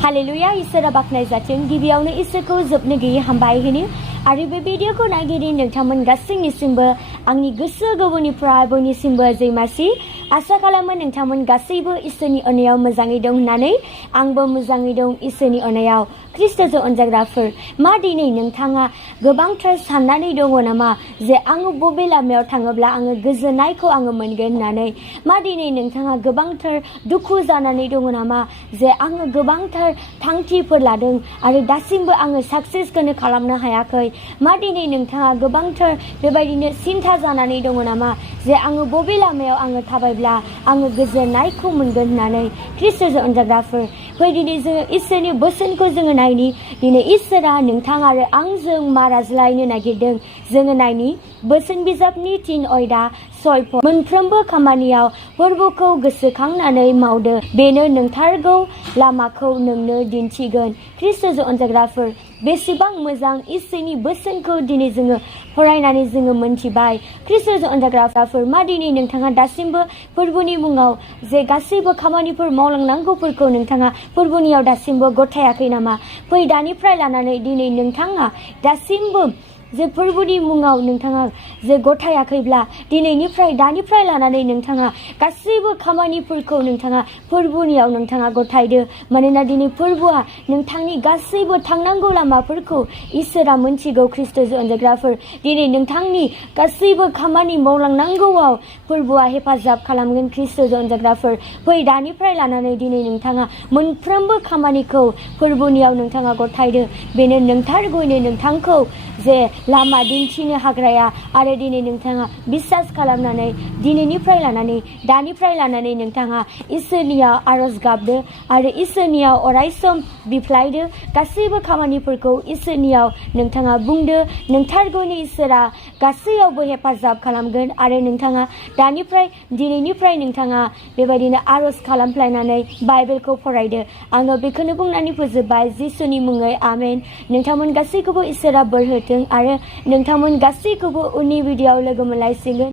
Hallelujah इसोरा बाखनाय जाथों गिबियावनो इसोरखौ जोबनो गैयै हामबाय होनो आरो बे भिडिअखौ नागिरि नोंथांमोन गासैनिसिमबो आंनि गोसो गोरबोनिफ्राय बयनिसिमबो जैमासि आसा खालामो नोंथांमोन गासैबो इसोरनि अननायाव मोजाङै दं होननानै आंबो मोजाङै दं इसोरनि अननायाव ख्रिस्ट'जों अनजाग्राफोर मा दिनै नोंथाङा गोबांथार साननानै दङ नामा जे आङो बबे लामायाव थाङोब्ला आङो गोजोननायखौ आङो मोनगोन होननानै मा दिनै नोंथाङा गोबांथार दुखु जानानै दङ नामा जे आङो गोबांथार थांखिफोर लादों आरो दासिमबो आङो साक्सेसखौनो खालामनो हायाखै मा दिनै नोंथाङा गोबांथार बेबायदिनो सिन्था जानानै दङ नामा जे आङो बबे लामायाव आङो थाबायब्ला आङो गोजोननायखौ मोनगोन होननानै ख्रिस्ट'जों अनजाग्राफोर फै दिनै जोङो इसोरनि बोसोनखौ जोङो नायनि दिनै इसोरा नोंथां आरो आंजों मा रायज्लायनो नागिरदों जोङो नायनि बोसोन बिजाबनि 3 आयदा 6 मोनफ्रोमबो खामानियाव फोरबोखौ गोसोखांनानै मावदो बेनो नोंथारगौ लामाखौ नोंनो दिन्थिगोन ख्रिस्ट'जों अनजाग्राफोर बेसेबां मोजां इसोरनि बोसोनखौ दिनै जोङो फरायनानै जोङो मोनथिबाय ख्रिस्ट'जों अनजाग्राफोर मा दिनै नोंथाङा दासिमबो फोरबोनि मुङाव जे गासैबो खामानिफोर मावलांनांगौफोरखौ नोंथाङा फोरबोनियाव दासिमबो गथायाखै नामा फै दानिफ्राय लानानै दिनै नोंथाङा दासिमबो जे फोरबोनि मुङाव नोंथाङा जे गथायाखैब्ला दानिफ्राय लानानै नोंथाङा गासैबो खामानिफोरखौ नोंथाङा फोरबोनियाव नोंथाङा गथायदो मानोना दिनै फोरबोआ नोंथांनि गासैबो थांनांगौ लामाफोरखौ इसोरा मोनथिगौ ख्रिस्ट'जों अनजाग्राफोर दिनै नोंथांनि गासैबो खामानि मावलांनांगौआव फोरबोआ हेफाजाब खालामगोन ख्रिस्ट'जों अनजाग्राफोर फै दानिफ्राय लानानै दिनै नोंथाङा मोनफ्रोमबो खामानिखौ फोरबोनियाव नोंथाङा गथायदो बेनो नोंथारगौनो नोंथांखौ जे लामा दिन्थिनो हाग्राया आरो दिनै नोंथाङा बिसास खालामनानै दानिफ्राय लानानै नोंथाङा इसोरनियाव आरज गाबदो आरो इसोरनियाव अरायसम बिफ्लायदो गासैबो खामानिफोरखौ इसोरनियाव नोंथाङा बुंदो नोंथारगौनि इसोरा गासैयावबो हेफाजाब खालामगोन आरो नोंथाङा दिनैनिफ्राय नोंथाङा बेबायदिनो आरज खालामफ्लायनानै बाइबेलखौ फरायदो आङो बेखौनो बुंनानै फोजोबबाय जिसुनि मुङै आमेन नोंथांमोन गासैखौबो इसोरा बोर होथों आरो नोंथांमोन गासैखौबो उननि भिडिअआव लोगो मोनलायसिगोन।